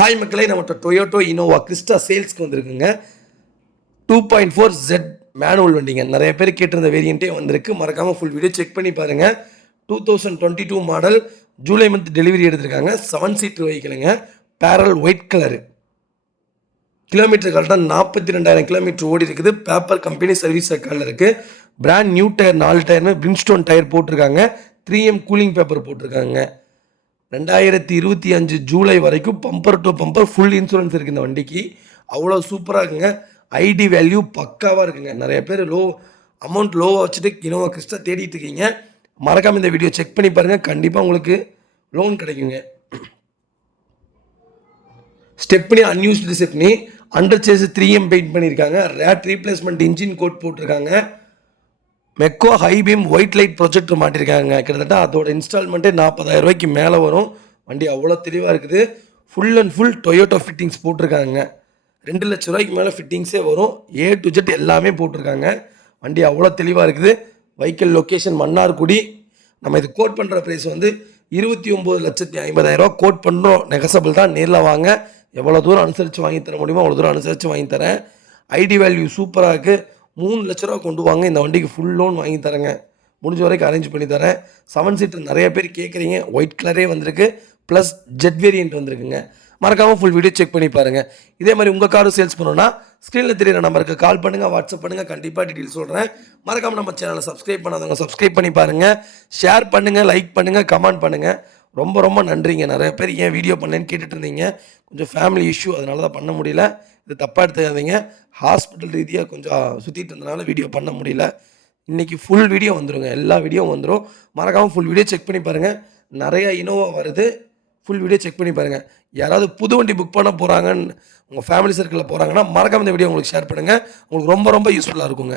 Hi மக்களே, நம்மகிட்ட Toyota Innova Crysta சேல்ஸ்க்கு வந்திருக்குங்க. 2.4Z மேனுவல் வண்டிங்க. நிறைய பேர் கேட்டிருந்த வேரியண்ட்டே வந்திருக்கு. மறக்காமல் ஃபுல் வீடியோ செக் பண்ணி பாருங்கள். 2022 மாடல், ஜூலை மந்த் டெலிவரி எடுத்திருக்காங்க. 7 சீட்டர் வெஹிக்கிளுங்க. Pearl white colour. கிலோமீட்டர் கரெக்டாக 42,000 கிலோமீட்டர் ஓடி இருக்குது. பேப்பர் கம்பெனி சர்வீஸ் ரெக்கார்டில் இருக்குது. பிராண்ட் நியூ டயர் 4 டயர்னு பிரின்ஸ்டோன் டயர் போட்டிருக்காங்க. 3M கூலிங் பேப்பர் போட்டிருக்காங்க. 2025 ஜூலை வரைக்கும் bumper to bumper full insurance இருக்குது இந்த வண்டிக்கு. அவ்வளோ சூப்பராக இருக்குங்க. ஐடி வேல்யூ பக்காவாக இருக்குங்க. நிறைய பேர் அமௌண்ட் லோவாக வச்சுட்டு இனோவா கிறிஸ்டா தேடிட்டு இருக்கீங்க. மறக்காமல் இந்த வீடியோ செக் பண்ணி பாருங்கள். கண்டிப்பாக உங்களுக்கு லோன் கிடைக்குங்க. Stepney unused stepney, under chassis 3M paint பண்ணியிருக்காங்க. ரேட் ரீப்ளேஸ்மெண்ட் இன்ஜின் கோட் போட்டிருக்காங்க. மெக்கோ high beam white light projector மாட்டியிருக்காங்க. கிட்டத்தட்ட அதோட இன்ஸ்டால்மெண்ட்டே 40,000 ரூபாய்க்கு மேலே வரும். வண்டி அவ்வளோ தெளிவாக இருக்குது. Full and full Toyota fittings போட்டிருக்காங்க. 2 லட்ச ரூபாய்க்கு மேலே ஃபிட்டிங்ஸே வரும். A to Z எல்லாமே போட்டிருக்காங்க. வண்டி அவ்வளோ தெளிவாக இருக்குது. Vehicle location Mannargudi. நம்ம இது கோட் பண்ணுற ப்ரைஸ் வந்து 29,50,000 கோட் பண்ணுறோம். நெகசபிள் தான். நேரில் வாங்க. எவ்வளோ தூரம் அனுசரித்து வாங்கி தர முடியுமோ அவ்வளோ தூரம் அனுசரித்து வாங்கி தரேன். ஐடி வேல்யூ சூப்பராக இருக்குது. 3 லட்ச ரூபா கொண்டு வாங்க. இந்த வண்டிக்கு ஃபுல் லோன் வாங்கி தரேங்க. முடிஞ்ச வரைக்கும் அரேஞ்ச் பண்ணி தரேன். 7 சீட்டர் நிறைய பேர் கேட்குறீங்க. ஒயிட் கலரே வந்திருக்கு. ப்ளஸ் ஜெட் வேரியன்ட் வந்திருக்குங்க. மறக்காமல் ஃபுல் வீடியோ செக் பண்ணி பாருங்கள். இதே மாதிரி உங்கள் காரும் சேல்ஸ் பண்ணணும்னா ஸ்க்ரீனில் தெரியுற நம்பருக்கு கால் பண்ணுங்கள், வாட்ஸ்அப் பண்ணுங்கள். கண்டிப்பாக டீட்டெயில் சொல்கிறேன். மறக்காமல் நம்ம சேனலை சப்ஸ்கிரைப் பண்ணாதவங்க சப்ஸ்கிரைப் பண்ணி பாருங்கள். ஷேர் பண்ணுங்கள், லைக் பண்ணுங்கள், கமெண்ட் பண்ணுங்கள். ரொம்ப ரொம்ப நன்றிங்க. நிறைய பேர் ஏன் வீடியோ பண்ணலன்னு கேட்டுட்டு இருந்தீங்க. கொஞ்சம் ஃபேமிலி இஷ்யூ, அதனால தான் பண்ண முடியல. இது தப்பாக எடுத்துக்காதீங்க. ஹாஸ்பிட்டல் ரீதியாக கொஞ்சம் சுற்றிட்டு இருந்தனால வீடியோ பண்ண முடியல. இன்றைக்கி ஃபுல் வீடியோ வந்துடுங்க. எல்லா வீடியோவும் வந்துடும். மறக்காமல் ஃபுல் வீடியோ செக் பண்ணி பாருங்கள். நிறையா இனோவா வருது. ஃபுல் வீடியோ செக் பண்ணி பாருங்கள். யாராவது புது வண்டி புக் பண்ண போகிறாங்கன்னு உங்கள் ஃபேமிலி சர்க்கிளில் போகிறாங்கன்னா மறக்காமல் இந்த வீடியோ உங்களுக்கு ஷேர் பண்ணுங்கள். உங்களுக்கு ரொம்ப ரொம்ப யூஸ்ஃபுல்லாக இருக்குங்க.